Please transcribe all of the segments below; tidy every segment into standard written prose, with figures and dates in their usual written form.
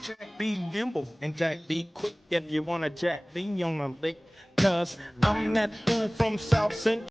Jack be nimble and Jack be quick. If you wanna Jack be on a lick, cause I'm that dude from South Central.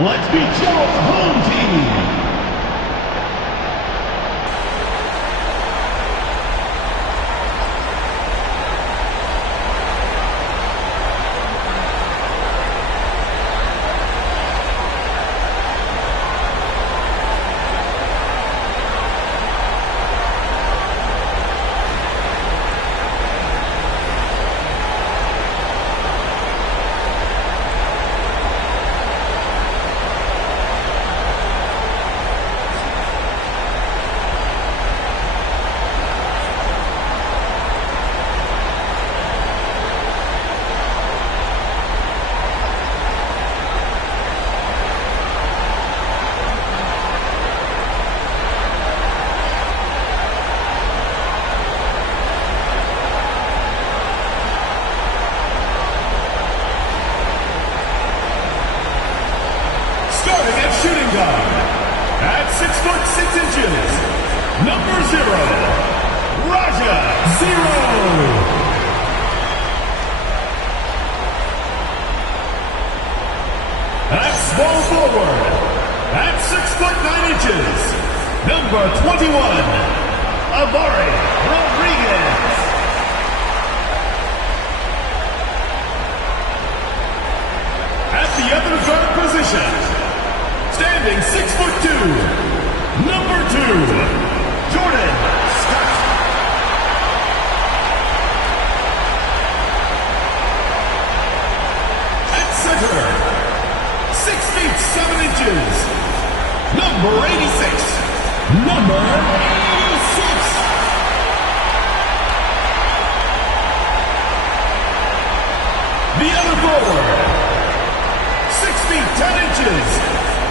Let's meet your home team. Starting at shooting guard, at 6'6", number 0, Raja Zero. At small forward, at 6'9", number 21, Amari Rodriguez. At the other guard position, standing 6'2", number 2, Jordan Scott. At center, 6'7", number 86, number 86. The other forward, 6'10",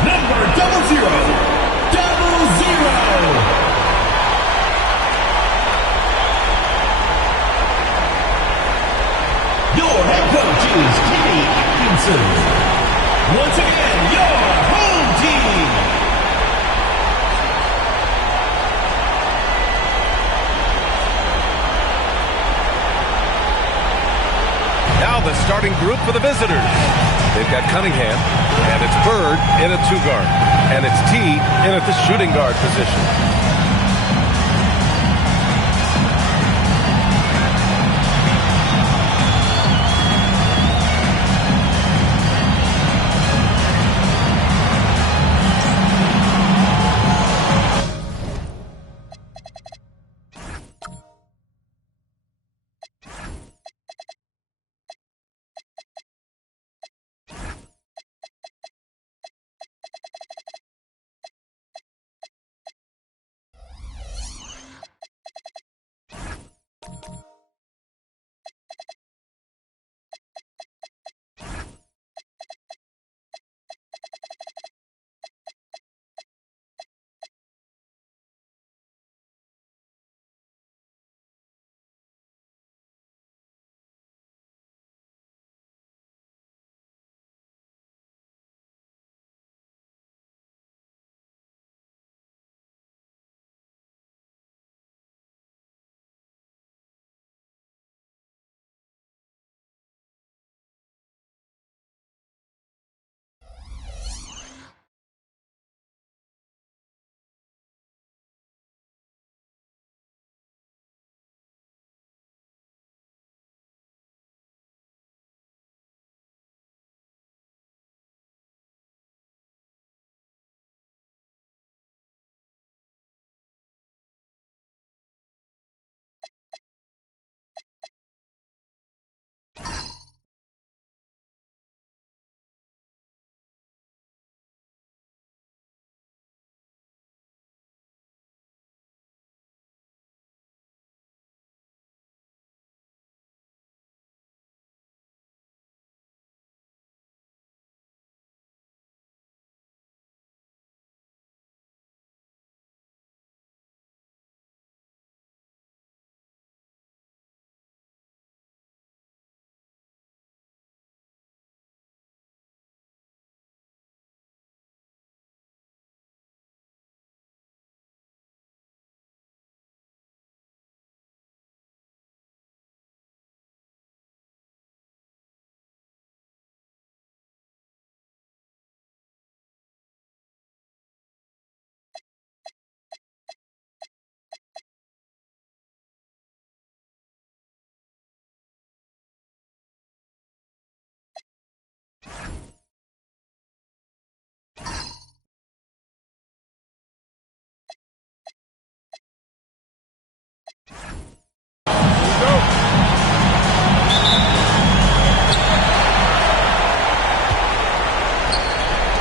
number 00. Your head coach is Kenny Atkinson. Once again, your home team. Now the starting group for the visitors. They've got Cunningham, and it's Bird in a 2-guard, and it's T in at the shooting guard position.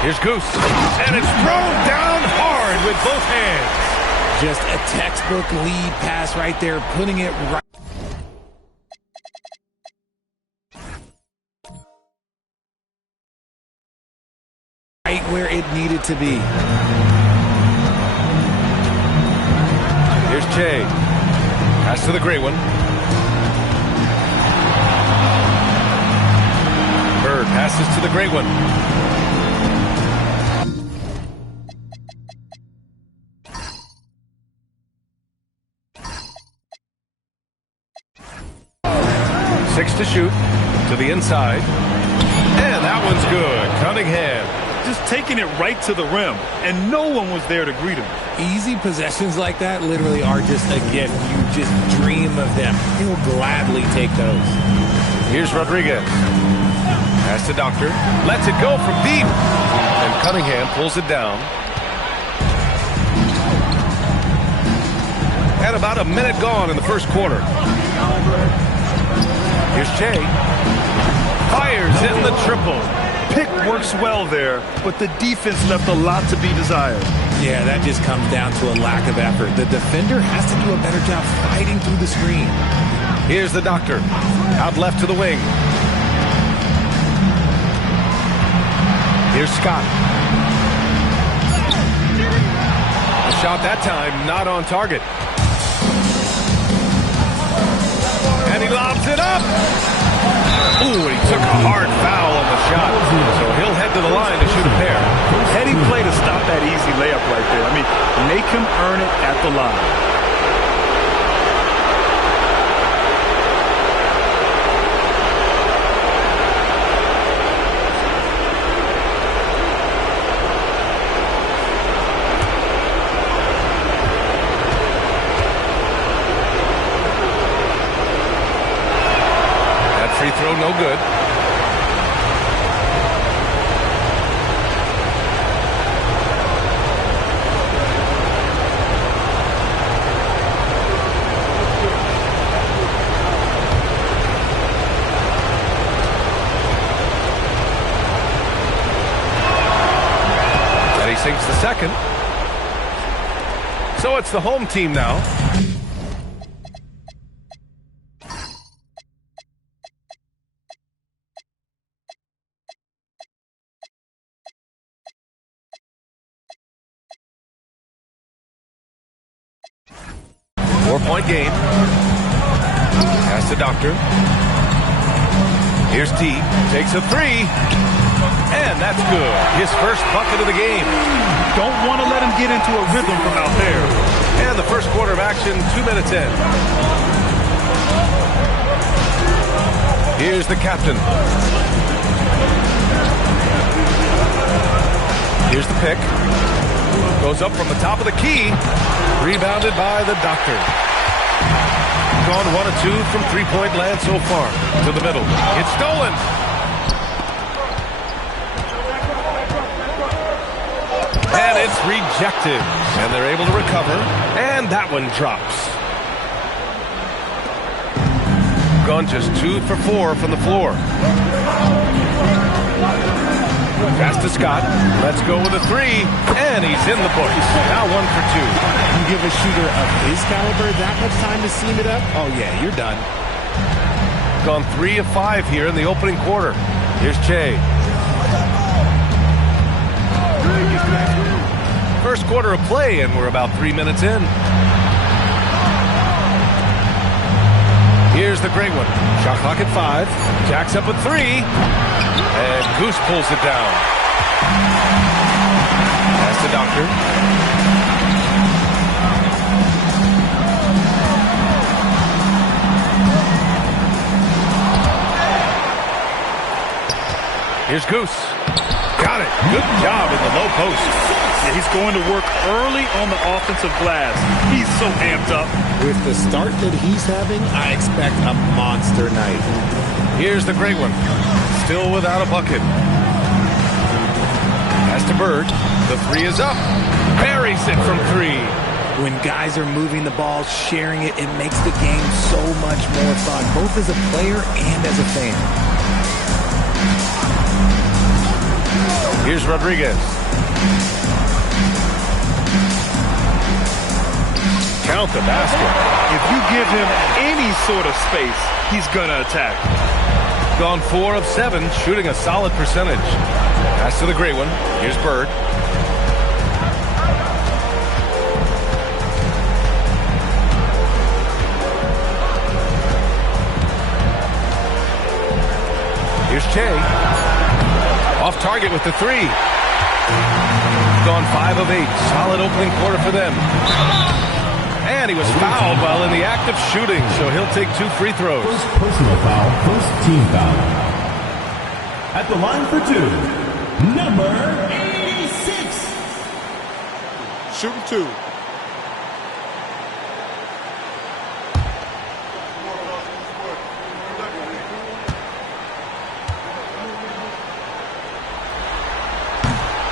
Here's Goose. And it's thrown down hard with both hands. Just a textbook lead pass right there, putting it right where it needed to be. Here's Jay. Pass to the gray one. Bird passes to the gray one. Six to shoot. To the inside. And that one's good. Cunningham. Just taking it right to the rim, and no one was there to greet him. Easy possessions like that literally are just a gift. You just dream of them. He'll gladly take those. Here's Rodriguez. Pass to Doctor. Lets it go from deep. And Cunningham pulls it down. And about a minute gone in the first quarter. Here's Jay. Fires in the triple. Pick works well there, but the defense left a lot to be desired. Yeah, that just comes down to a lack of effort. The defender has to do a better job fighting through the screen. Here's the Doctor. Out left to the wing. Here's Scott. A shot that time, not on target. And he lobs it up. Ooh, he took a hard foul on the shot. So he'll head to the line to shoot a pair. Heady play to stop that easy layup right there. I mean, make him earn it at the line. Free throw, no good. And he sinks the second. So it's the home team now. Four-point game. Pass to Doctor. Here's T. Takes a three. And that's good. His first bucket of the game. Don't want to let him get into a rhythm from out there. And the first quarter of action, 2 minutes in. Here's the captain. Here's the pick. Goes up from the top of the key. Rebounded by the Doctor. Gone 1 of 2 from three-point land so far. To the middle. It's stolen. And it's rejected. And they're able to recover. And that one drops. Gone just 2 for 4 from the floor. Pass to Scott. Let's go with a three. And he's in the books. Now 1 for 2. You give a shooter of his caliber that much time to seam it up? Oh, yeah, you're done. Gone 3 of 5 here in the opening quarter. Here's Che. First quarter of play, and we're about 3 minutes in. Here's the great one. Shot clock at 5. Jacks up a 3. And Goose pulls it down. Pass to Doctor. Here's Goose. Got it. Good job in the low post. Yeah, he's going to work early on the offensive glass. He's so amped up. With the start that he's having, I expect a monster night. Here's the great one. Still without a bucket. Pass to Bird. The three is up. Buries it from 3. When guys are moving the ball, sharing it, it makes the game so much more fun, both as a player and as a fan. Here's Rodriguez. Count the basket. If you give him any sort of space, he's going to attack. Gone 4 of 7, shooting a solid percentage. Pass to the great one. Here's Bird. Here's Che. Off target with the 3. Gone 5 of 8. Solid opening quarter for them. And he was fouled while in the act of shooting, so he'll take 2 free throws. First personal foul, first team foul. At the line for 2, number 86. Shooting 2.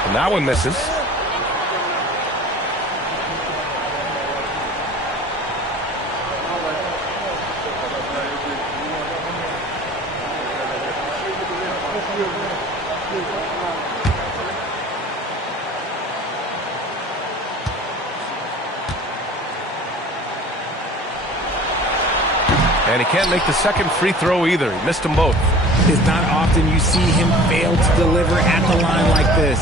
And that one misses. And he can't make the second free throw either. He missed them both. It's not often you see him fail to deliver at the line like this.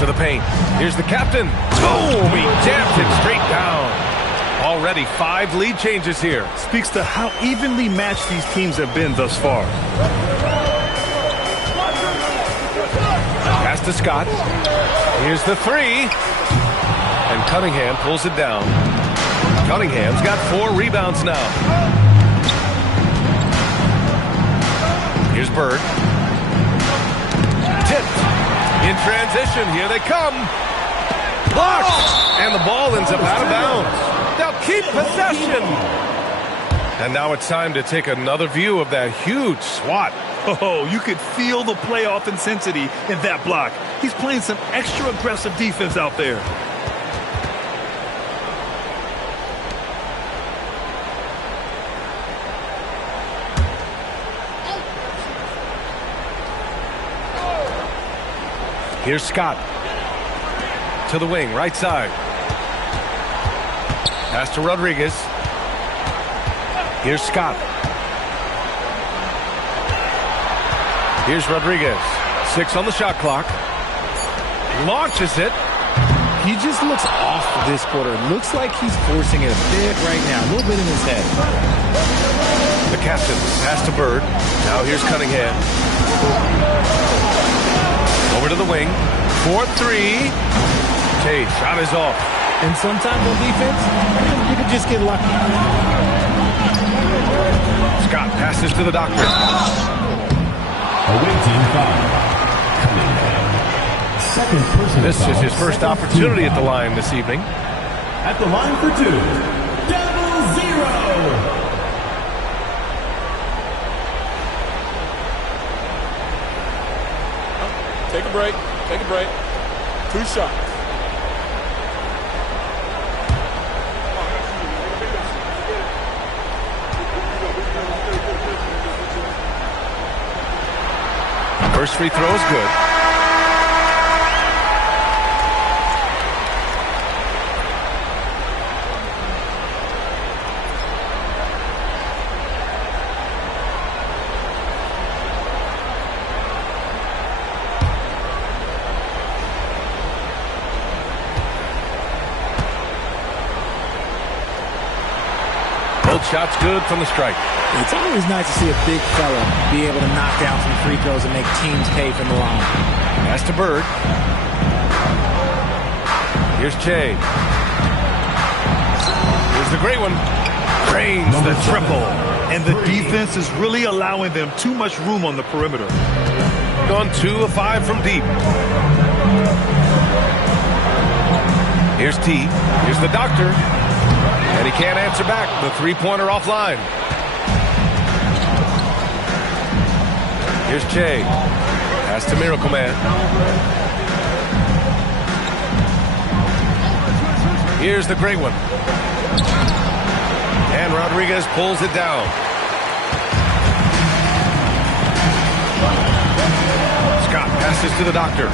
To the paint. Here's the captain. Boom! He jammed it straight down. Already 5 lead changes here. Speaks to how evenly matched these teams have been thus far. Pass to Scott. Here's the 3. And Cunningham pulls it down. Cunningham's got 4 rebounds now. Here's Bird. Tipped. In transition. Here they come. Blocked. And the ball ends up out of bounds. They'll keep possession. And now it's time to take another view of that huge swat. Oh, you could feel the playoff intensity in that block. He's playing some extra aggressive defense out there. Here's Scott. To the wing, right side. Pass to Rodriguez. Here's Scott. Here's Rodriguez. 6 on the shot clock. Launches it. He just looks off this quarter. Looks like he's forcing it a bit right now. A little bit in his head. The captain. Pass to Bird. Now here's Cunningham. Over to the wing. 4-3. Okay, shot is off. And sometimes on defense, you can just get lucky. Scott passes to the doctor. Away team foul. Cunningham. Second personal This foul. is his first opportunity at the line this evening. At the line for 2, double 0. Take a break. Take a break. 2 shots. First free throw is good. Both shots good from the strike. It's always nice to see a big fella be able to knock down some free throws and make teams pay from the line. Pass to Bird. Here's Che. Here's the great one. Drains the triple. And the defense is really allowing them too much room on the perimeter. Gone 2 of 5 from deep. Here's T. Here's the doctor. And he can't answer back. The three-pointer offline. Here's Che. Pass to Miracle Man. Here's the great one. And Rodriguez pulls it down. Passes to the doctor.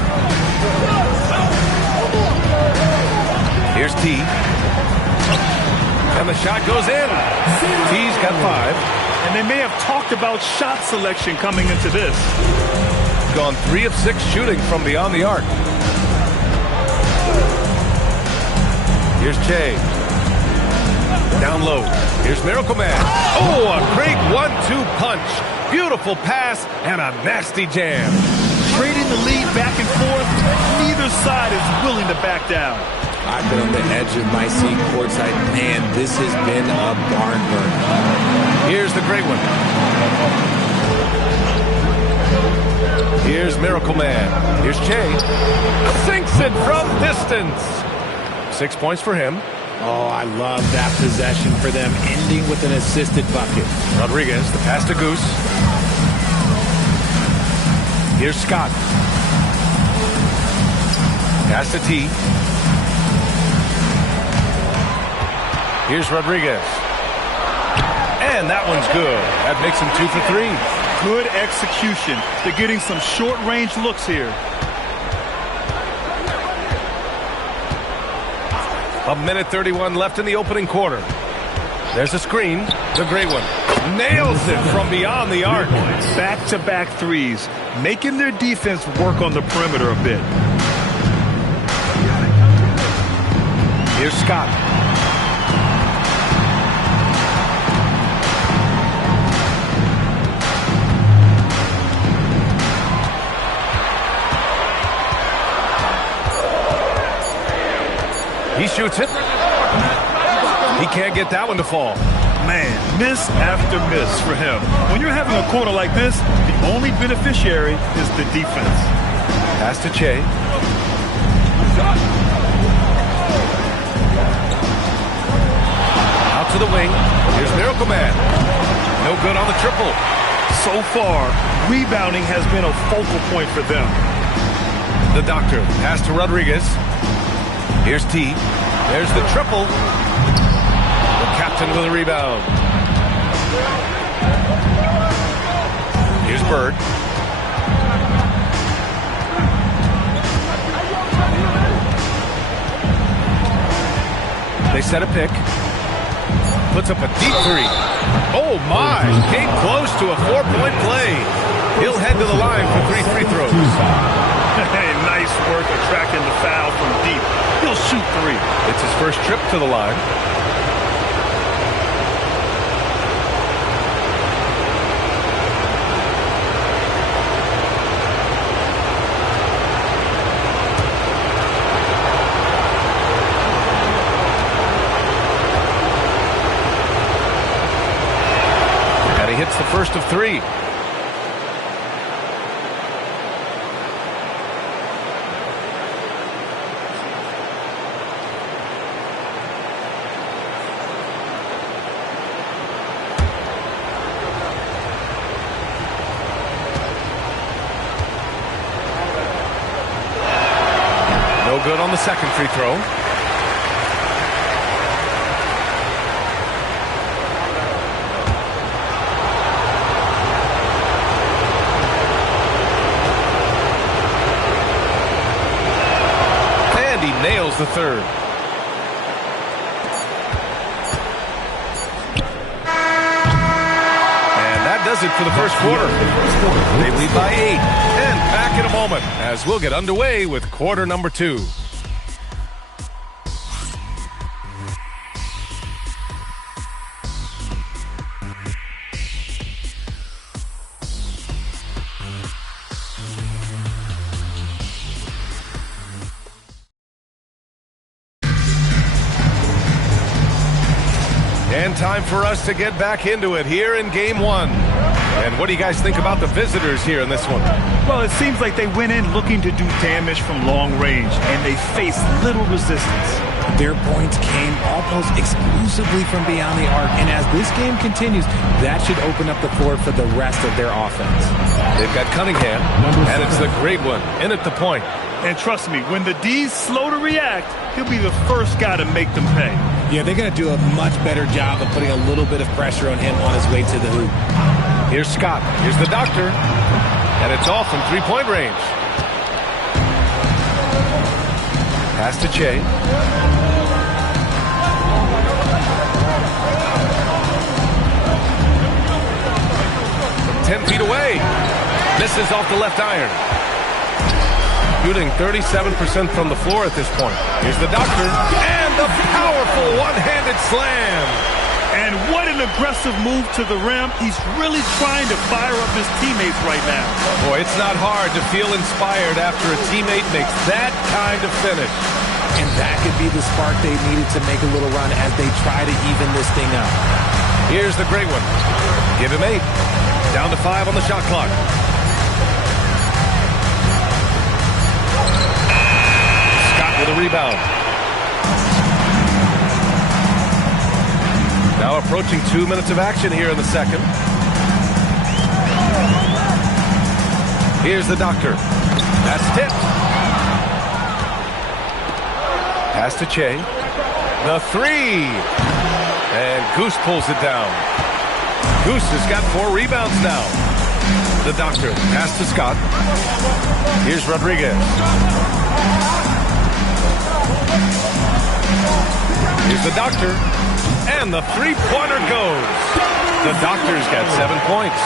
Here's T. And the shot goes in. T's got 5. And they may have talked about shot selection coming into this. Gone 3 of 6 shooting from beyond the arc. Here's Che. Down low. Here's Miracle Man. Oh, a great 1-2 punch. Beautiful pass and a nasty jam. Trading the lead back and forth. Neither side is willing to back down. I've been on the edge of my seat courtside. Man, this has been a barn burner. Here's the great one. Here's Miracle Man. Here's Che. Sinks it from distance. 6 points for him. Oh, I love that possession for them, ending with an assisted bucket. Rodriguez, the pass to Goose. Here's Scott. Pass to T. Here's Rodriguez. And that one's good. That makes him 2 for 3. Good execution. They're getting some short-range looks here. A minute 31 left in the opening quarter. There's a screen. The great one. Nails it from beyond the arc. Back-to-back threes, making their defense work on the perimeter a bit. Here's Scott. He shoots it. He can't get that one to fall. Man, miss after miss for him. When you're having a quarter like this, the only beneficiary is the defense. Pass to Che. Out to the wing. Here's Miracle Man. No good on the triple. So far, rebounding has been a focal point for them. The doctor. Pass to Rodriguez. Here's T. There's the triple. The captain with a rebound. Here's Bird. They set a pick. Puts up a deep 3. Oh my! Came close to a 4-point play. He'll head to the line for 3 free throws. Hey, nice work attracting the foul from deep. He'll shoot 3. It's his first trip to the line. And he hits the first of 3. Good on the second free throw. And he nails the third. And that does it for the first quarter. They lead by 8. And back in a moment as we'll get underway with quarter number 2. And time for us to get back into it here in game 1. And what do you guys think about the visitors here in this one? Well, it seems like they went in looking to do damage from long range, and they faced little resistance. Their points came almost exclusively from beyond the arc, and as this game continues, that should open up the floor for the rest of their offense. They've got Cunningham, and it's the great one in at the point. And trust me, when the D's slow to react, he'll be the first guy to make them pay. Yeah, they're going to do a much better job of putting a little bit of pressure on him on his way to the hoop. Here's Scott. Here's the doctor. And it's off from 3-point range. Pass to Che. 10 feet away. Misses off the left iron. Shooting 37% from the floor at this point. Here's the doctor. And the powerful one-handed slam. And what an aggressive move to the rim. He's really trying to fire up his teammates right now. Boy, it's not hard to feel inspired after a teammate makes that kind of finish. And that could be the spark they needed to make a little run as they try to even this thing up. Here's the great one. Give him 8. Down to 5 on the shot clock. Scott with a rebound. Now approaching 2 minutes of action here in the second. Here's the doctor. That's tipped. Pass to Che. The 3. And Goose pulls it down. Goose has got 4 rebounds now. The doctor. Pass to Scott. Here's Rodriguez. Here's the doctor. And the three-pointer goes. The doctor's got 7 points.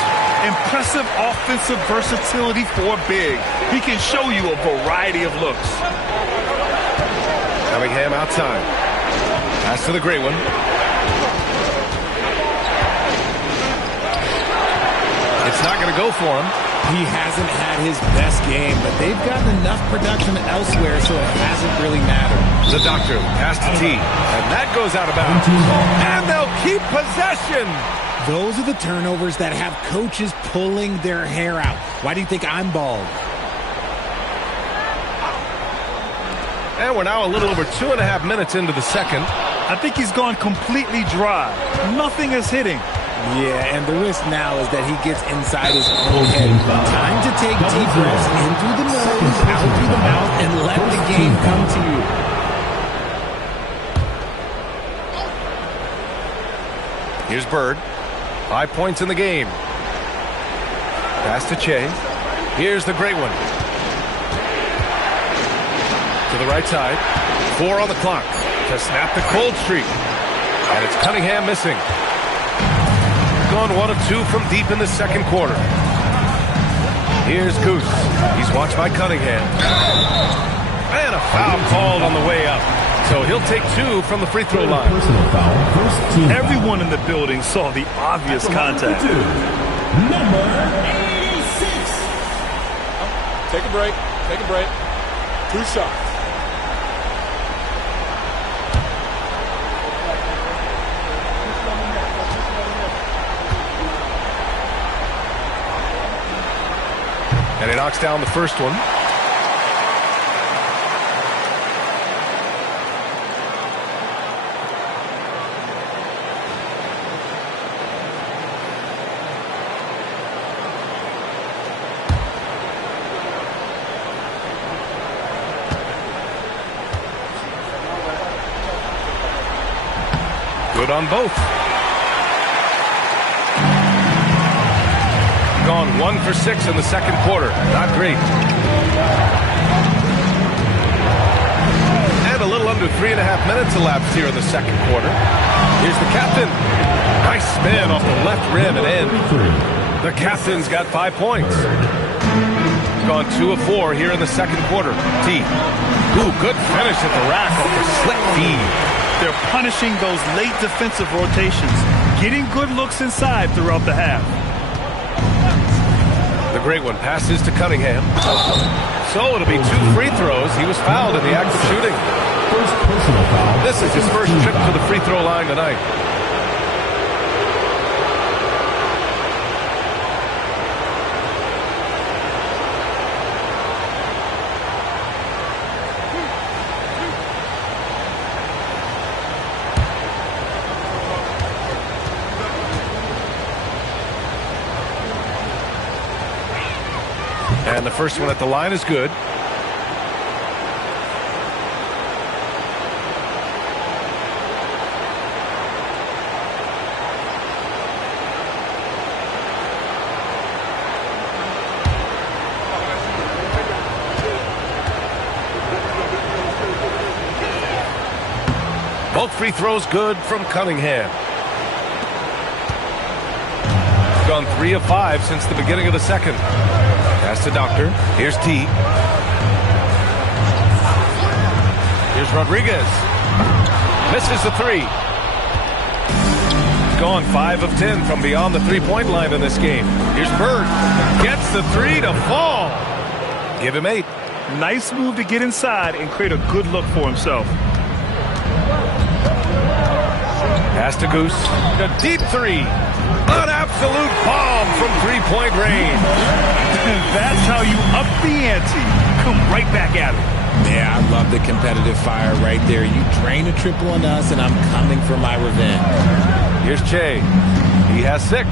Impressive offensive versatility for big. He can show you a variety of looks. Cunningham outside. Pass to the great one. It's not going to go for him. He hasn't had his best game, but they've gotten enough production elsewhere, so it hasn't really mattered. The doctor, pass to T, and that goes out of bounds. And they'll keep possession. Those are the turnovers that have coaches pulling their hair out. Why do you think I'm bald? And we're now a little over 2.5 minutes into the second. I think he's gone completely dry. Nothing is hitting. Yeah, and the risk now is that he gets inside his own head. Time to take deep breaths in through the nose, out through the mouth, and let the game come to you. Here's Bird. 5 points in the game. Pass to Che. Here's the great one. To the right side. 4 on the clock to snap the cold streak. And it's Cunningham missing. Gone 1 of 2 from deep in the second quarter. Here's Goose. He's watched by Cunningham. And a foul called on the way up. So he'll take 2 from the free throw line. Everyone in the building saw the obvious contact. Number 86. Take a break. Take a break. 2 shots. And he knocks down the first one. Good on both. Gone 1 for 6 in the second quarter. Not great. And a little under 3.5 minutes elapsed here in the second quarter. Here's the captain. Nice spin off the left rim and in. The captain's got 5 points. Gone 2 of 4 here in the second quarter. T. Ooh, good finish at the rack off the slick feed. They're punishing those late defensive rotations, getting good looks inside throughout the half. The great one passes to Cunningham. So it'll be 2 free throws. He was fouled in the act of shooting. First personal foul. This is his first trip to the free throw line tonight. And the first one at the line is good. Both free throws good from Cunningham. Gone 3 of 5 since the beginning of the second. Pass to Doctor. Here's T. Here's Rodriguez. Misses the three. Gone 5 of 10 from beyond the three-point line in this game. Here's Bird. Gets the three to fall. Give him 8. Nice move to get inside and create a good look for himself. Pass to Goose. A deep three. An absolute bomb from three-point range. That's how you up the ante. Come right back at it. Yeah, I love the competitive fire right there. You drain a triple on us, and I'm coming for my revenge. Here's Che. He has 6.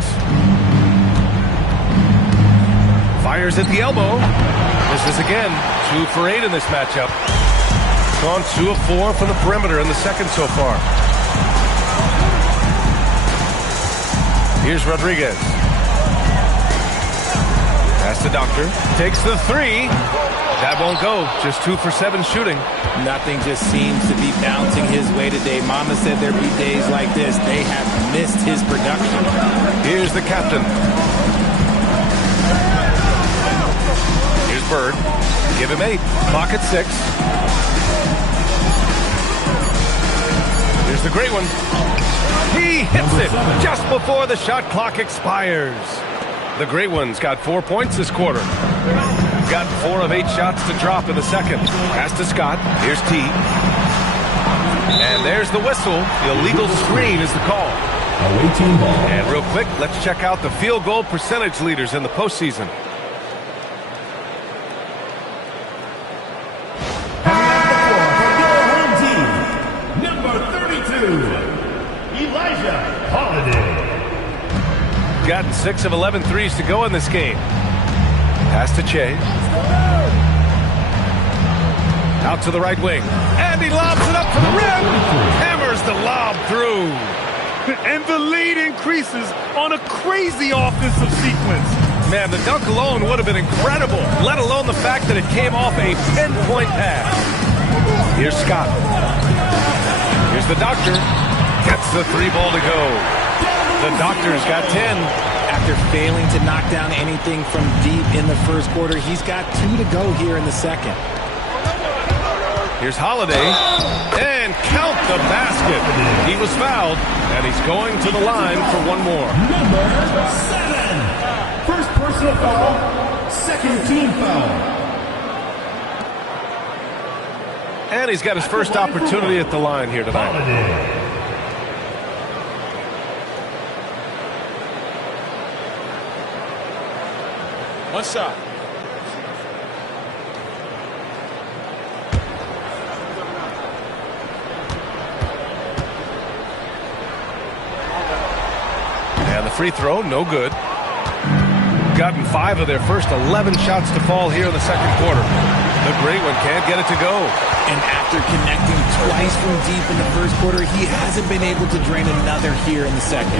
Fires at the elbow. Misses again. 2 for 8 in this matchup. Gone 2 of 4 from the perimeter in the second so far. Here's Rodriguez. Pass to Doctor. Takes the three. That won't go. Just 2 for 7 shooting. Nothing just seems to be bouncing his way today. Mama said there'd be days like this. They have missed his production. Here's the captain. Here's Bird. Give him 8. Clock at 6. Here's the great one. He hits it just before the shot clock expires. The great one's got 4 points this quarter. Got 4 of 8 shots to drop in the second. Pass to Scott. Here's T. And there's the whistle. The illegal screen is the call. And real quick, let's check out the field goal percentage leaders in the postseason. Gotten 6 of 11 threes to go in this game. Pass to Che. Out to the right wing. And he lobs it up for the rim. Hammers the lob through. And the lead increases on a crazy offensive sequence. Man, the dunk alone would have been incredible, let alone the fact that it came off a 10-point pass. Here's Scott. Here's the Doctor. Gets the 3-ball to go. The Doctor's got 10. After failing to knock down anything from deep in the first quarter, he's got 2 to go here in the second. Here's Holiday. And count the basket. He was fouled, and he's going to the line for one more. Number 7. First personal foul. Second team foul. And he's got his first opportunity at the line here tonight. One shot. And the free throw, no good. Gotten 5 of their first 11 shots to fall here in the second quarter. The great one can't get it to go. And after connecting twice from deep in the first quarter, he hasn't been able to drain another here in the second.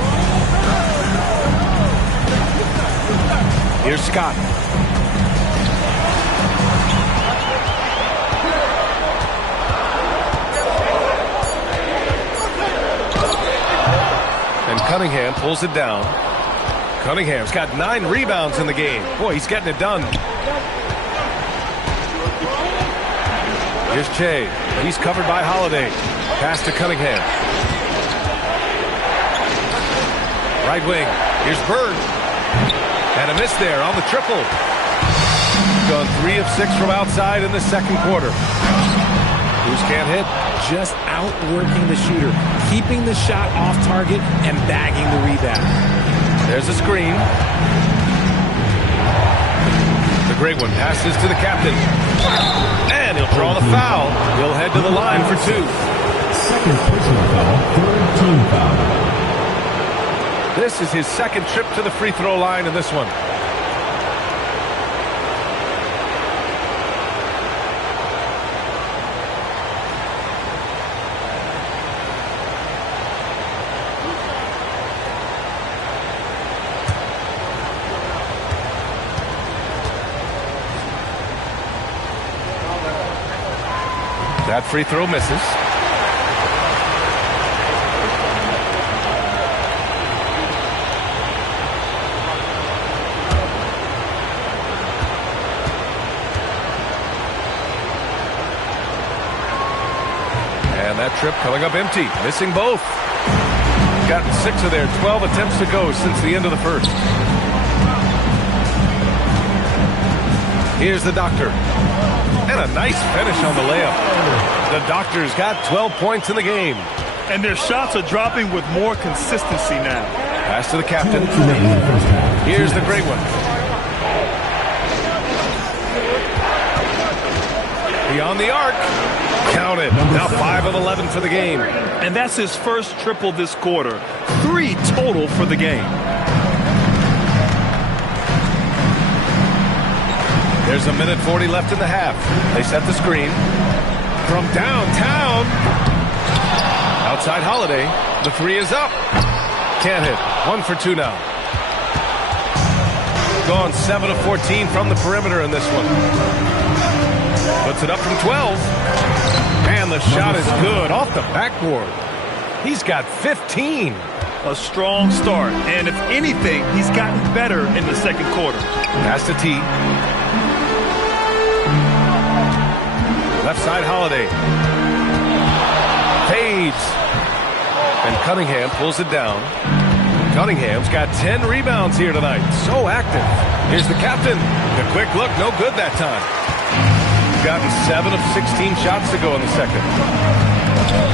Here's Scott. And Cunningham pulls it down. Cunningham's got 9 rebounds in the game. Boy, he's getting it done. Here's Che. He's covered by Holiday. Pass to Cunningham. Right wing. Here's Bird. And a miss there on the triple. Gone 3 of 6 from outside in the second quarter. Who's can't hit? Just outworking the shooter, keeping the shot off target and bagging the rebound. There's a screen. The great one passes to the captain. And he'll draw the foul. He'll head to the line for 2. Second personal foul. Third team foul. This is his second trip to the free throw line in this one. That free throw misses. that trip coming up empty, missing both. Gotten 6 of their 12 attempts to go since the end of the first. Here's the Doctor. And a nice finish on the layup. The Doctor's got 12 points in the game. And their shots are dropping with more consistency now. Pass to the captain. Here's the great one. Beyond the arc. Count it. Now 5 of 11 for the game. And that's his first triple this quarter. 3 total for the game. There's a minute 40 left in the half. They set the screen. From downtown. Outside Holiday. The 3 is up. Can't hit. 1 for 2 now. Gone 7 of 14 from the perimeter in this one. Puts it up from 12. And the shot is good off the backboard. He's got 15. A strong start. And if anything, he's gotten better in the second quarter. Pass to T. Left side Holiday. Fades. And Cunningham pulls it down. Cunningham's got 10 rebounds here tonight. So active. Here's the captain. The quick look, no good that time. Gotten 7 of 16 shots to go in the second.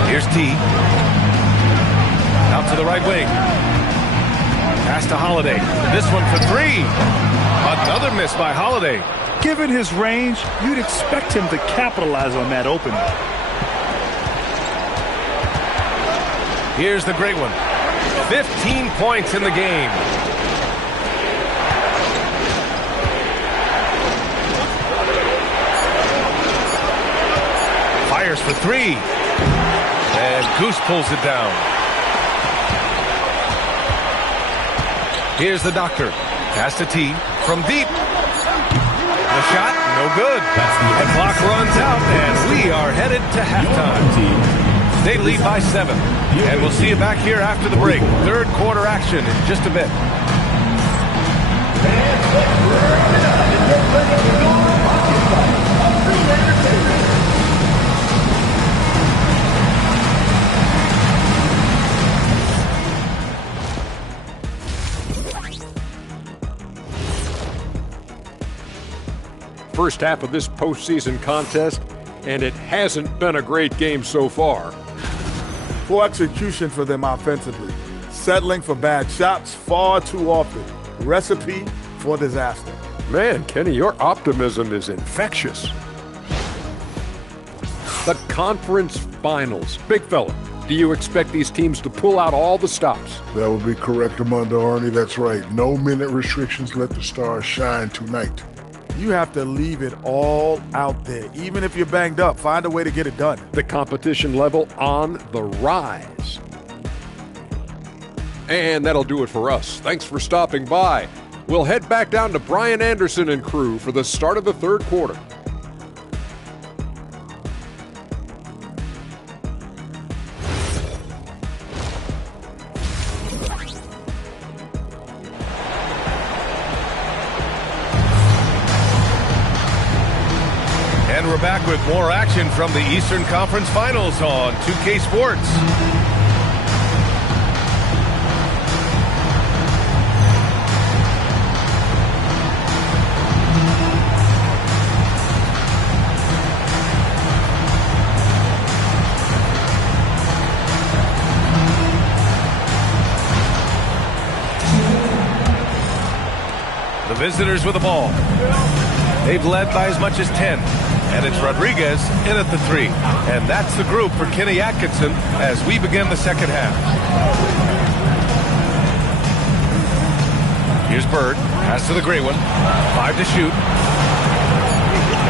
Here's T. Out to the right wing. Pass to Holiday. This one for 3. Another miss by Holiday. Given his range, you'd expect him to capitalize on that opening. Here's the great one. 15 points in the game. Fires for 3. And Goose pulls it down. Here's the Doctor. Pass to T from deep. The shot, no good. The clock runs out, and we are headed to halftime. They lead by 7. And we'll see you back here after the break. Third quarter action in just a bit. First half of this postseason contest, and it hasn't been a great game so far. Poor execution for them offensively. Settling for bad shots far too often. Recipe for disaster. Man, Kenny, your optimism is infectious. The conference finals. Big fella, do you expect these teams to pull out all the stops? That would be correct, Armando Arnie. That's right. No minute restrictions. Let the stars shine tonight. You have to leave it all out there. Even if you're banged up, find a way to get it done. The competition level on the rise. And that'll do it for us. Thanks for stopping by. We'll head back down to Brian Anderson and crew for the start of the third quarter. And we're back with more action from the Eastern Conference Finals on 2K Sports. The visitors with the ball. They've led by as much as 10. And it's Rodriguez in at the 3. And that's the group for Kenny Atkinson as we begin the second half. Here's Bird. Pass to the great one. 5 to shoot.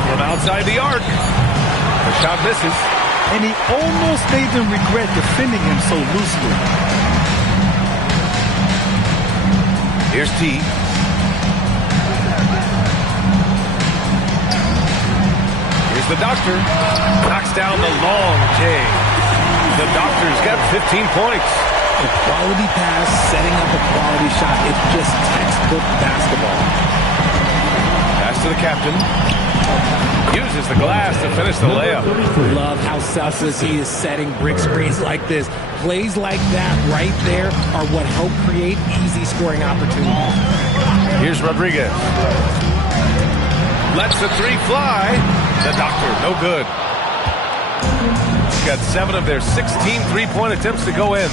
From outside the arc. The shot misses. And he almost made them regret defending him so loosely. Here's T. The Doctor knocks down the long J. The Doctor's got 15 points. A quality pass, setting up a quality shot. It's just textbook basketball. Pass to the captain. Uses the glass to finish the layup. Love how selfless he is setting brick screens like this. Plays like that right there are what help create easy scoring opportunities. Here's Rodriguez. Lets the three fly. The doctor, no good. He's got 7 of their 16 three-point attempts to go in.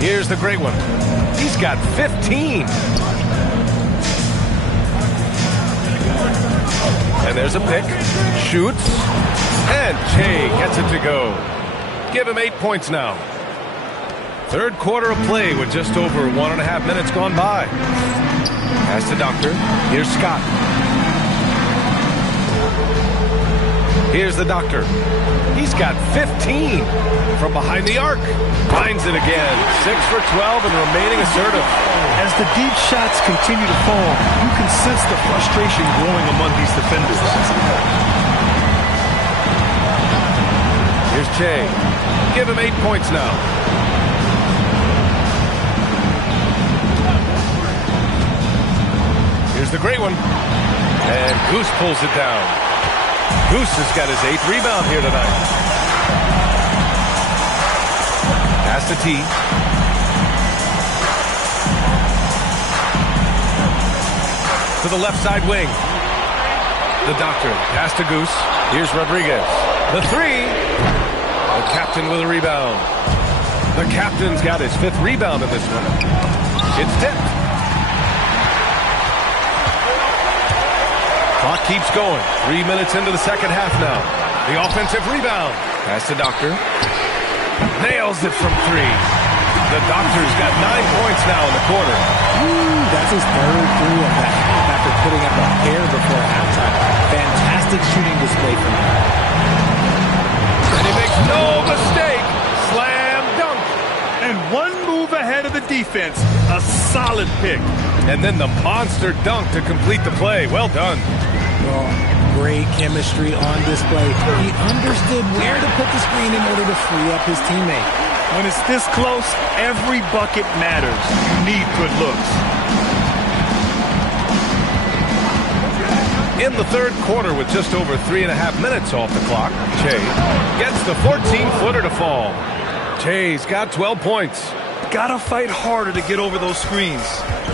Here's the great one. He's got 15. And there's a pick. Shoots. And Che gets it to go. Give him 8 points now. Third quarter of play with just over 1.5 minutes gone by. Pass to Doctor. Here's Scott. Here's the Doctor. He's got 15 from behind the arc. Finds it again. 6 for 12 and remaining assertive. As the deep shots continue to fall, you can sense the frustration growing among these defenders. Here's Che. Give him 8 points now. Here's the great one. And Goose pulls it down. Goose has got his 8th rebound here tonight. Pass to T. To the left side wing. The Doctor. Pass to Goose. Here's Rodriguez. The three. The captain with a rebound. The captain's got his 5th rebound in this one. It's tipped. Clock keeps going. 3 minutes into the second half now. The offensive rebound. Pass to Doctor. Nails it from 3. The Doctor's got 9 points now in the quarter. That's his 3rd three of the half after putting up a pair before halftime. Fantastic shooting display from him. And he makes no mistake. Slam dunk. And one move ahead of the defense. A solid pick. And then the monster dunk to complete the play. Well done. Oh, great chemistry on display. He understood where to put the screen in order to free up his teammate. When it's this close, every bucket matters. You need good looks. In the third quarter with just over 3.5 minutes off the clock, Che gets the 14-footer to fall. Che's got 12 points. Gotta fight harder to get over those screens.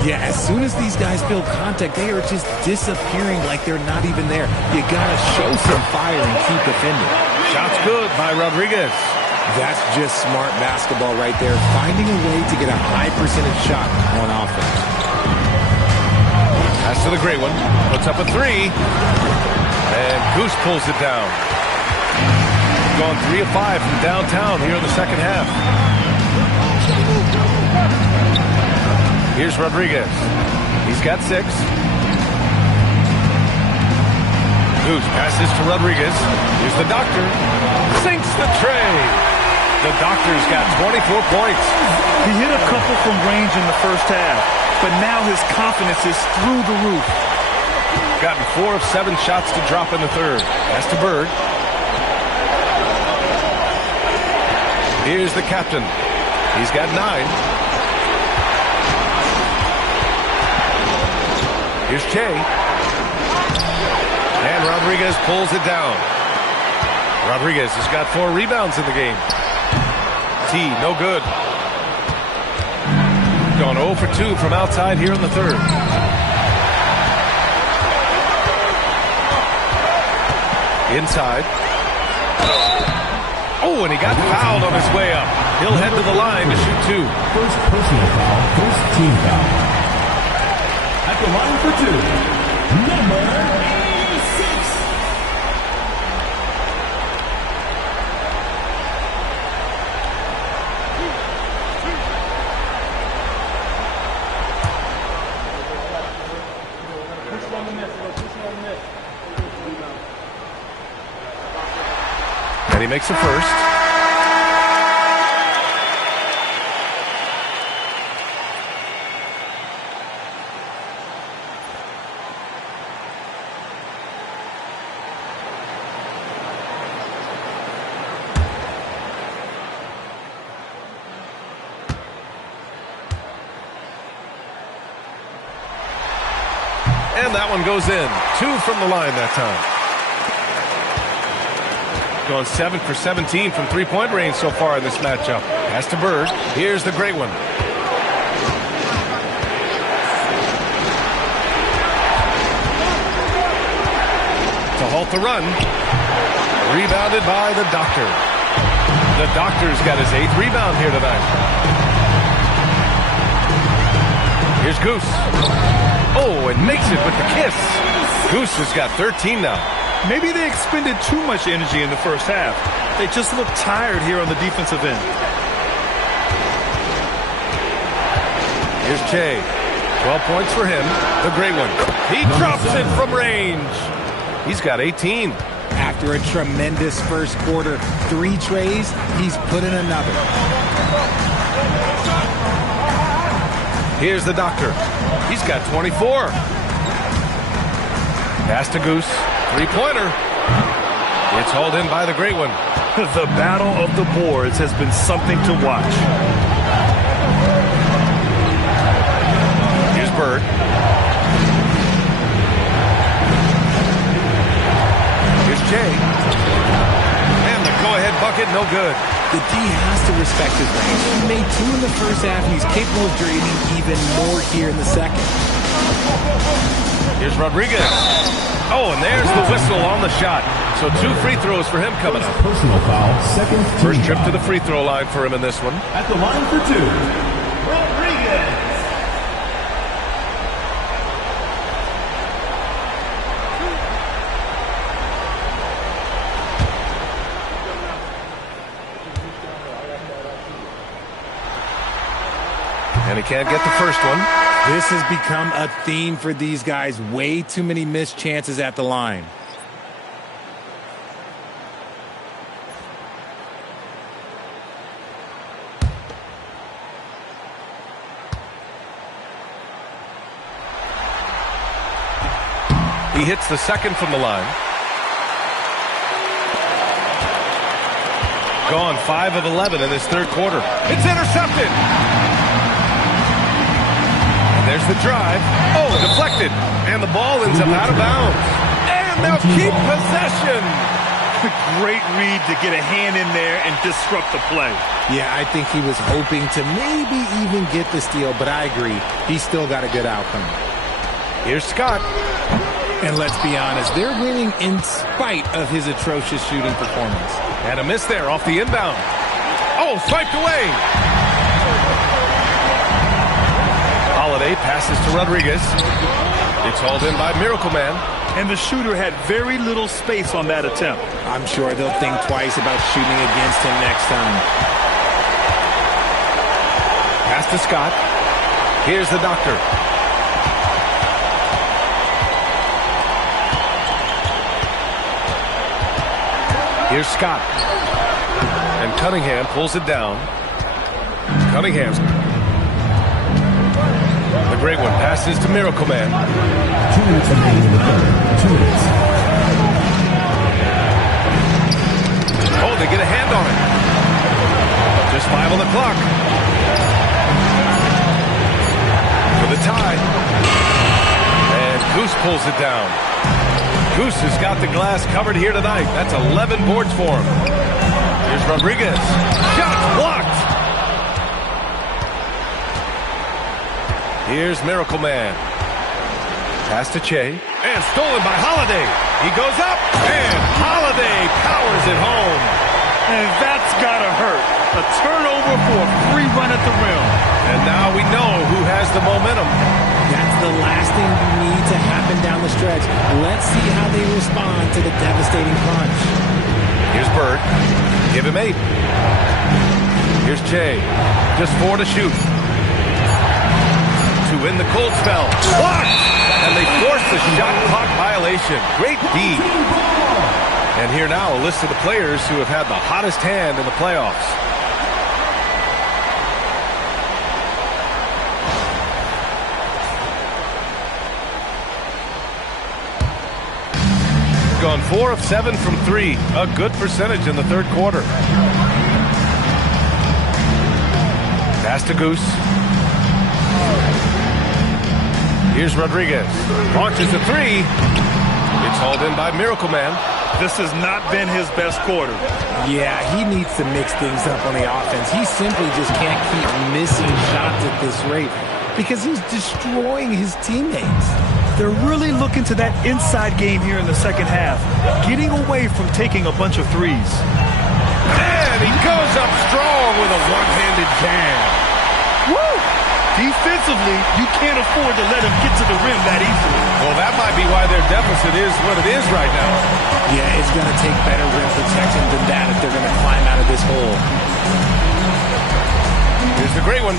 Yeah, as soon as these guys feel contact, they are just disappearing like they're not even there. You gotta show some fire and keep defending. Shot's good by Rodriguez. That's just smart basketball right there, finding a way to get a high percentage shot on offense. Pass to the great one. Puts up a 3. And Goose pulls it down. Gone 3 of 5 from downtown here in the second half. Here's Rodriguez. He's got 6. Goose passes to Rodriguez. Here's the Doctor. Sinks the tray. The Doctor's got 24 points. He hit a couple from range in the first half, but now his confidence is through the roof. Gotten 4 of 7 shots to drop in the third. Pass to Bird. Here's the captain. He's got 9. Here's Che. And Rodriguez pulls it down. Rodriguez has got 4 rebounds in the game. T, no good. Gone 0 for 2 from outside here in the third. Inside. Oh, and he got fouled on his way up. He'll head to the line to shoot 2. First personal foul, first team foul. At the line for 2, number 86. And he makes a first. And that one goes in. 2 from the line that time. Going 7 for 17 from three-point range so far in this matchup. Pass to Bird. Here's the great one. To halt the run. Rebounded by the Doctor. The Doctor's got his 8th rebound here tonight. Here's Goose. Oh, and makes it with the kiss. Goose has got 13 now. Maybe they expended too much energy in the first half. They just look tired here on the defensive end. Here's Che. 12 points for him. The great one. He drops it from range. He's got 18. After a tremendous first quarter, 3 trays, he's put in another. Here's the Doctor. He's got 24. Pass to Goose. 3-pointer. It's hauled in by the great one. The battle of the boards has been something to watch. Here's Bird. Here's Jay. And the go-ahead bucket, no good. The D has to respect his range. He made 2 in the first half, and he's capable of draining even more here in the second. Here's Rodriguez. Oh, and there's the whistle on the shot. So 2 free throws for him coming up. Personal foul, second team First trip foul. to the free throw line for him in this one. At the line for 2, Rodriguez. And he can't get the first one. This has become a theme for these guys. Way too many missed chances at the line. He hits the second from the line. Gone 5 of 11 in this third quarter. It's intercepted. There's the drive. Oh, deflected. And the ball ends up out of bounds. And they'll keep possession. Great read to get a hand in there and disrupt the play. Yeah, I think he was hoping to maybe even get the steal, but I agree. He's still got a good outcome. Here's Scott. And let's be honest, they're winning in spite of his atrocious shooting performance. And a miss there off the inbound. Oh, swiped away. Holiday passes to Rodriguez. It's hauled in by Miracle Man. And the shooter had very little space on that attempt. I'm sure they'll think twice about shooting against him next time. Pass to Scott. Here's the Doctor. Here's Scott. And Cunningham pulls it down. Cunningham's. The great one passes to Miracle Man. 2 minutes remaining in the third. 2 minutes. Oh, they get a hand on it. Just 5 on the clock. For the tie. And Goose pulls it down. Goose has got the glass covered here tonight. That's 11 boards for him. Here's Rodriguez. Shot blocked. Here's Miracle Man. Pass to Che. And stolen by Holiday. He goes up. And Holiday powers it home. And that's got to hurt. A turnover for a free run at the rim. And now we know who has the momentum. That's the last thing you need to happen down the stretch. Let's see how they respond to the devastating punch. Here's Bird. Give him 8. Here's Che. Just 4 to shoot. To win the cold spell. Blocked! And they force the shot clock violation. Great D. And here now a list of the players who have had the hottest hand in the playoffs. Gone 4 of 7 from 3. A good percentage in the third quarter. Pass to Goose. Here's Rodriguez. Launches the three. It's hauled in by Miracle Man. This has not been his best quarter. Yeah, he needs to mix things up on the offense. He simply just can't keep missing shots at this rate because he's destroying his teammates. They're really looking to that inside game here in the second half, getting away from taking a bunch of threes. And he goes up strong with a one-handed jam. Woo! Defensively, you can't afford to let him get to the rim that easily. Well, that might be why their deficit is what it is right now. Yeah, it's going to take better rim protection than that if they're going to climb out of this hole. Here's the great one.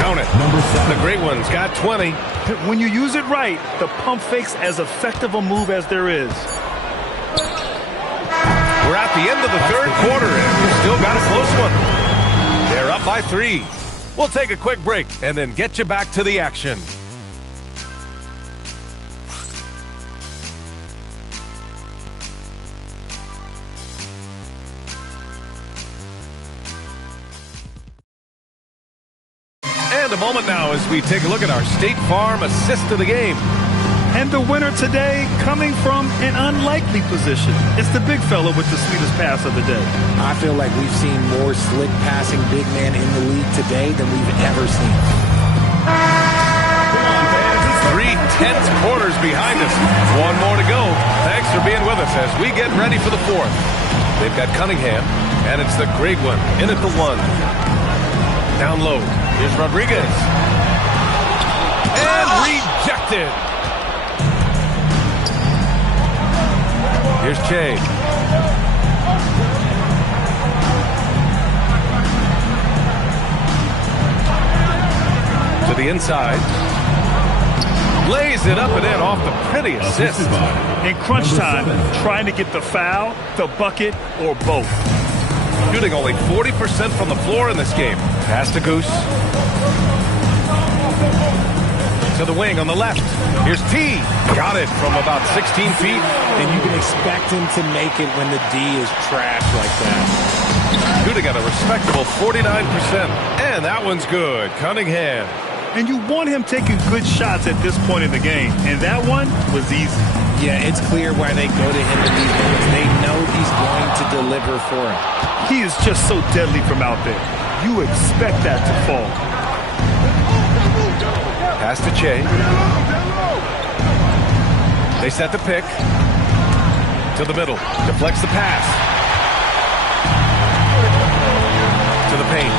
Count it. Number 7. The great one's got 20. When you use it right, the pump fake's as effective a move as there is. We're at the end of the third quarter, and we've still got a close one. They're up by 3. We'll take a quick break and then get you back to the action. And a moment now as we take a look at our State Farm assist of the game. And the winner today coming from an unlikely position. It's the big fella with the sweetest pass of the day. I feel like we've seen more slick passing big man in the league today than we've ever seen. 3 tense quarters behind us. One more to go. Thanks for being with us as we get ready for the fourth. They've got Cunningham, and it's the great one in at the 1. Down low. Here's Rodriguez. And rejected. Here's Che. To the inside. Lays it up and in off the pretty assist. In crunch time, trying to get the foul, the bucket, or both. Shooting only 40% from the floor in this game. Pass to Goose. To the wing on the left. Here's T. Got it from about 16 feet. And you can expect him to make it when the D is trash like that. Shooting at a respectable 49%. And that one's good. Cunningham. And you want him taking good shots at this point in the game. And that one was easy. Yeah, it's clear why they go to him in these moments. They know he's going to deliver for him. He is just so deadly from out there. You expect that to fall. Pass to Che. They set the pick. To the middle. Deflects the pass. To the paint.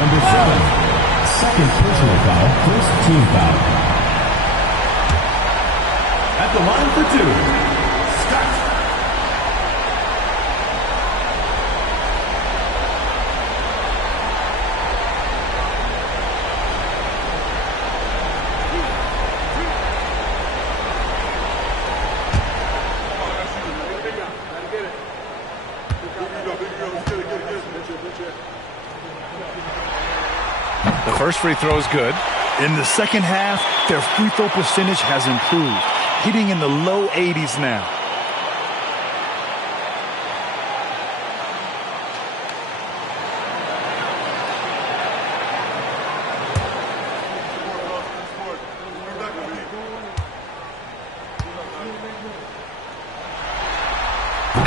Number 7. Second personal foul. First team foul. At the line for 2. Scott. The first free throw is good. In the second half, their free throw percentage has improved, hitting in the low 80s now.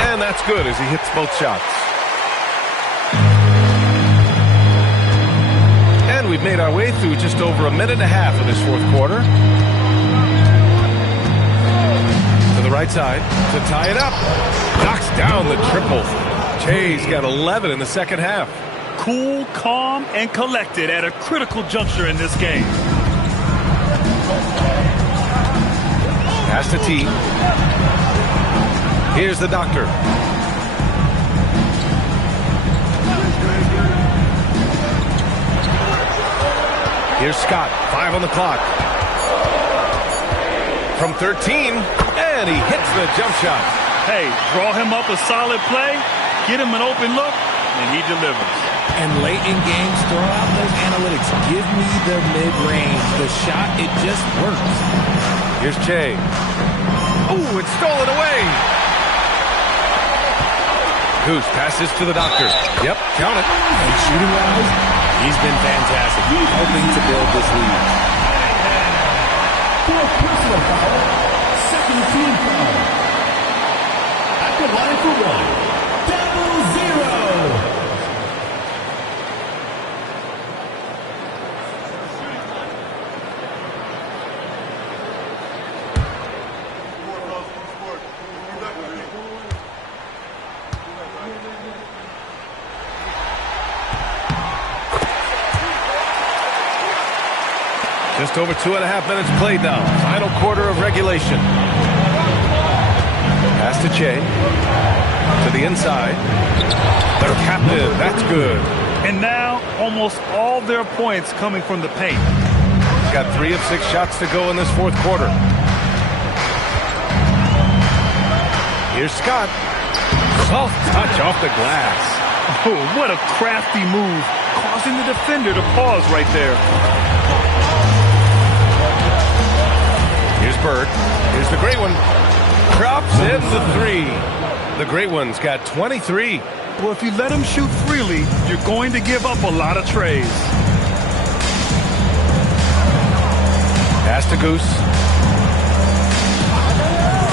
And that's good as he hits both shots. And we've made our way through just over a minute and a half of this fourth quarter. To the right side to tie it up. Knocks down the triple. Che's got 11 in the second half. Cool, calm, and collected at a critical juncture in this game. Pass to T. Here's the doctor. Here's Scott, 5 on the clock. From 13, and he hits the jump shot. Hey, draw him up a solid play, get him an open look, and he delivers. And late in games, throw out those analytics. Give me the mid-range. The shot, it just works. Here's Che. Ooh, it's stolen away. Goose passes to the doctor. Yep, count it. And shooting-wise, He's been fantastic, helping to build this lead. Fourth personal foul, second team foul. At the line for one, double zero. Just over 2.5 minutes played now. Final quarter of regulation. Pass to Che. To the inside. Their captain. That's good. And now, almost all their points coming from the paint. He's got 3 of 6 shots to go in this fourth quarter. Here's Scott. Soft touch off the glass. Oh, what a crafty move, causing the defender to pause right there. Here's Bird. Here's the great one. Drops in the 3. The great one's got 23. Well, if you let him shoot freely, you're going to give up a lot of trays. Pass to Goose.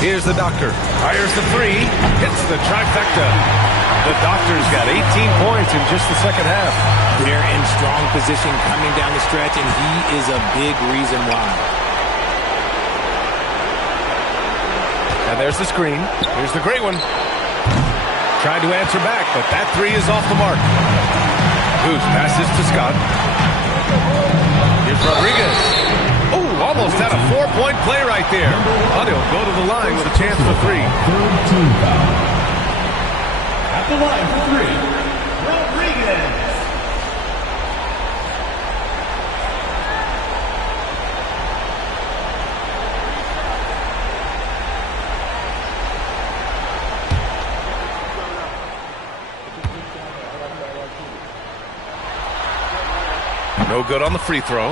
Here's the Doctor. Fires the 3. Hits the trifecta. The Doctor's got 18 points in just the second half. They're in strong position coming down the stretch, and he is a big reason why. And there's the screen. Here's the great one. Tried to answer back, but that 3 is off the mark. Goose passes to Scott. Here's Rodriguez. Oh, almost had a 4-point play right there. But he'll go to the line with a chance for 3. Third team foul. At the line for 3, Rodriguez. No good on the free throw.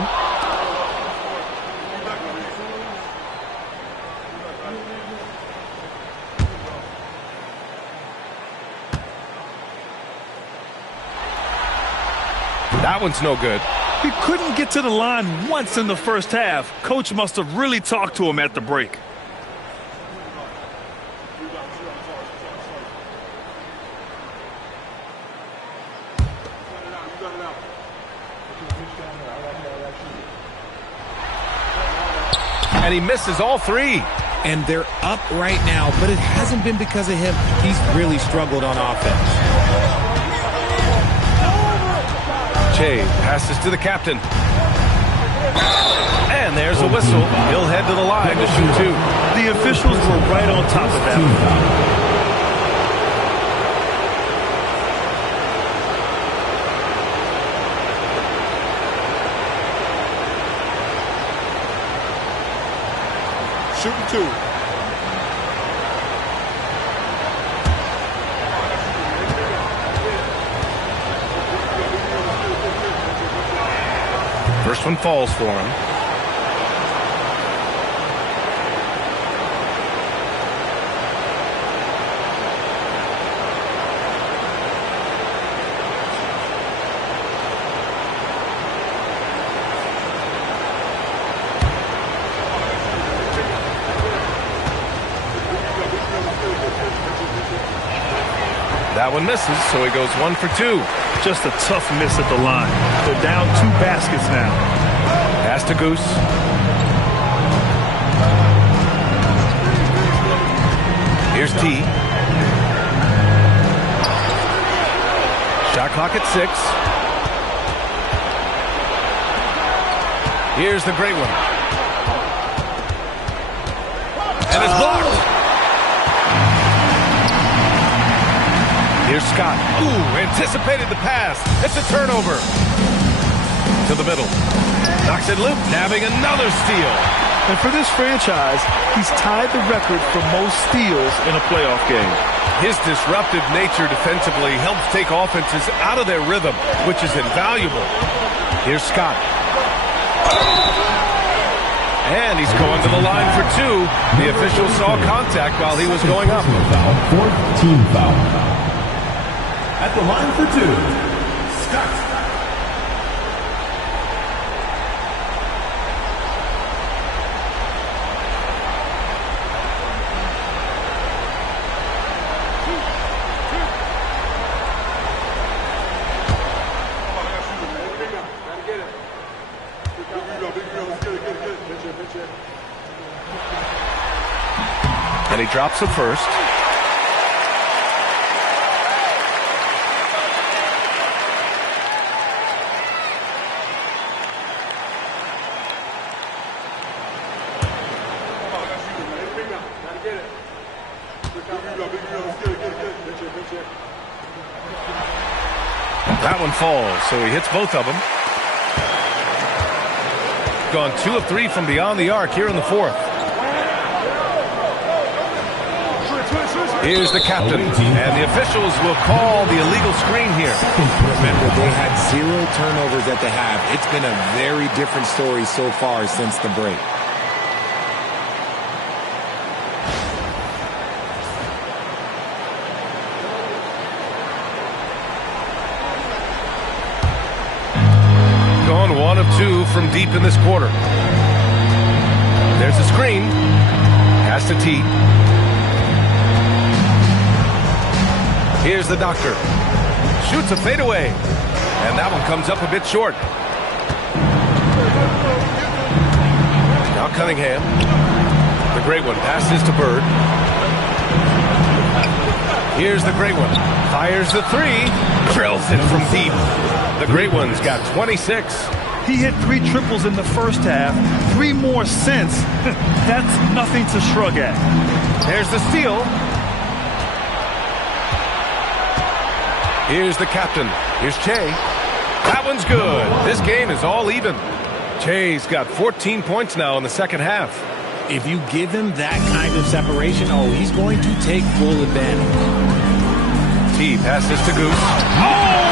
That one's no good. He couldn't get to the line once in the first half. Coach must have really talked to him at the break. And he misses all 3. And they're up right now, but it hasn't been because of him. He's really struggled on offense. Che passes to the captain. And there's a whistle. He'll head to the line to shoot 2. The officials were right on top of that. Shooting 2. First one falls for him. That one misses, so he goes 1 for 2. Just a tough miss at the line. They're down 2 baskets now. Pass to Goose. Here's T. Shot clock at 6. Here's the great one. And it's blocked. Here's Scott. Ooh, anticipated the pass. It's a turnover. To the middle. Knocks it loose, nabbing another steal. And for this franchise, he's tied the record for most steals in a playoff game. His disruptive nature defensively helps take offenses out of their rhythm, which is invaluable. Here's Scott. And he's going to the line for 2. The official saw contact while he was going up. Fourth team foul. At the line for 2, Scott. he drops it first. That one falls, so he hits both of them. Gone 2 of 3 from beyond the arc here in the fourth. Here's the captain, and the officials will call the illegal screen here. Remember, they had 0 turnovers at the half. It's been a very different story so far since the break. Gone 1 of 2 from deep in this quarter. There's a screen. Has to tee. Here's the doctor. Shoots a fadeaway. And that one comes up a bit short. Now Cunningham. The great one passes to Bird. Here's the great one. Fires the 3. Drills it from deep. The great one's got 26. He hit 3 triples in the first half, 3 more since. That's nothing to shrug at. There's the steal. Here's the captain. Here's Che. That one's good. This game is all even. Che's got 14 points now in the second half. If you give him that kind of separation, he's going to take full advantage. T passes to Goose. Oh!